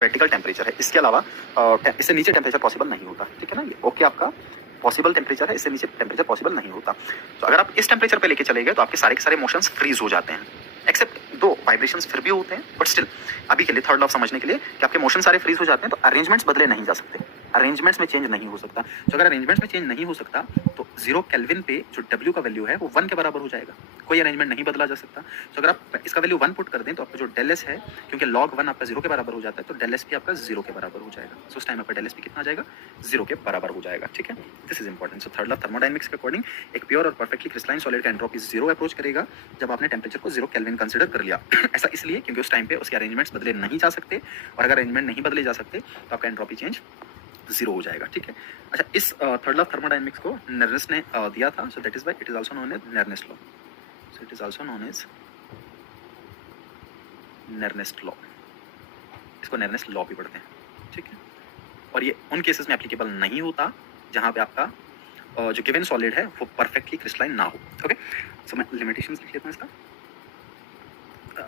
Critical temperature है, इसके अलावा इससे नीचे टेम्परेचर पॉसिबल नहीं होता, ठीक है ना। ये ओके आपका पॉसिबल टेम्परेचर है, इससे नीचे टेम्परेचर पॉसिबल नहीं होता। तो अगर आप इस टेम्परेचर पे लेके चले गए तो आपके सारे के सारे मोशंस फ्रीज हो जाते हैं, एक्सेप्ट दो वाइब्रेशंस फिर भी होते हैं, बट स्टिल अभी के लिए थर्ड लॉ समझने के लिए कि आपके मोशन सारे फ्रीज हो जाते हैं, तो अरेंजमेंट्स बदले नहीं जा सकते, अरेंजमेंट्स में चेंज नहीं हो सकता। तो अगर अरेंजमेंट्स में चेंज नहीं हो सकता तो 0 केल्विन पे जो W का वैल्यू है वो 1 के बराबर हो जाएगा, कोई अरेंजमेंट नहीं बदला जा सकता। तो अगर आप इसका वैल्यू 1 पुट कर दें तो आपका जो डेल एस है, क्योंकि log 1 आपका 0 के बराबर हो जाता है, तो डेल एस भी आपका 0 के बराबर हो जाएगा। सो उस टाइम आपका डेल एस भी कितना आ जाएगा, 0 के बराबर हो जाएगा, ठीक है। This is important. So third law thermodynamics के अकॉर्डिंग एक प्योर और परफेक्टली क्रिस्टलाइन सॉलिड का एंट्रोपी 0 अप्रोच करेगा जब आपने टेम्परेचर को 0 केल्विन कंसिडर कर लिया। ऐसा इसलिए क्योंकि उस टाइम पे उसके अरेंजमेंट्स बदले नहीं जा सकते, और अगर अरेंजमेंट नहीं बदले जा सकते तो आपका एंट्रोपी चेंज 0 हो जाएगा, ठीक है। अच्छा, इस थर्ड लॉ ऑफ थर्मोडायनेमिक्स को नर्नेस ने दिया था, so that is why it is also known as Nernst law. So it is also known as Nernst law, इसको नर्नेस लॉ भी पढ़ते हैं, ठीक है। और ये उन केसेस में एप्लीकेबल नहीं होता जहां पे आपका जो गिवन सॉलिड है वो परफेक्टली क्रिस्टलाइन ना हो, ओके। सो मैं लिमिटेशंस लिख लेता हूँ इसका।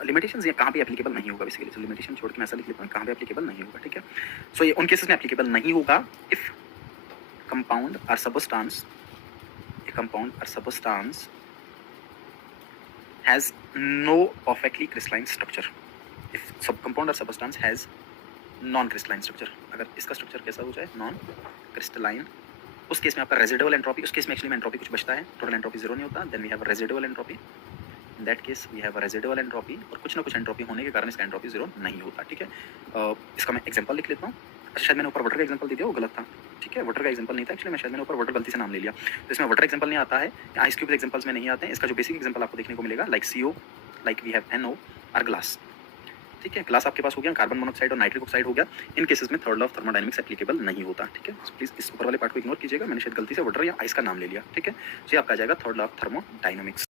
लिमिटेशंस ये कहाँ पे एप्लीकेबल नहीं होगा बेसिकली, तो लिमिटेशन छोड़ के मैं ऐसा लिख लेता हूँ कहाँ पे एप्लीकेबल नहीं होगा, ठीक है। सो ये उन केसेस में एप्लीकेबल नहीं होगा if compound or substance, a compound or substance has no perfectly crystalline structure. If sub compound or substance has non crystalline structure, अगर इसका स्ट्रक्चर कैसा हो जाए, नॉन क्रिस्टलाइन, उस केस में आपका रेजिडुअल एंट्रोपी, उस केस में एक्चुअली में एंट्रोपी कुछ बचता है, टोटल एंट्रोपी 0 नहीं होता, then we have a residual entropy. In that case we have a residual entropy, और कुछ ना कुछ एंट्रोपी होने के कारण इसका एंट्रोपी 0 नहीं होता, ठीक है। इसका मैं एग्जांपल लिख लेता हूँ। अच्छा, शायद मैंने ऊपर वाटर का एग्जांपल दे दिया, वो गलत था, ठीक है। वाटर का एग्जांपल नहीं था एक्चुअली, मैं शायद मैंने ऊपर वाटर गलती से नाम ले लिया, तो इसमें वाटर एग्जांपल नहीं आता है, आइस क्यूब एग्जांपल्स में नहीं आते हैं। इसका जो बेसिक एग्जांपल आपको देखने को मिलेगा like CO, like we have NO और ग्लास, ठीक है। ग्लास आपके पास हो गया, कार्बन मोनोऑक्साइड और नाइट्रिक ऑक्साइड हो गया। इन केसेस में third law of thermodynamics applicable नहीं होता, ठीक है। प्लीज इस ऊपर वाले पार्ट को इग्नोर कीजिएगा, मैंने शायद गलती से वाटर या आइस का नाम ले लिया, ठीक है। तो ये आपका आ जाएगा थर्ड लॉ ऑफ थर्मोडायनेमिक्स।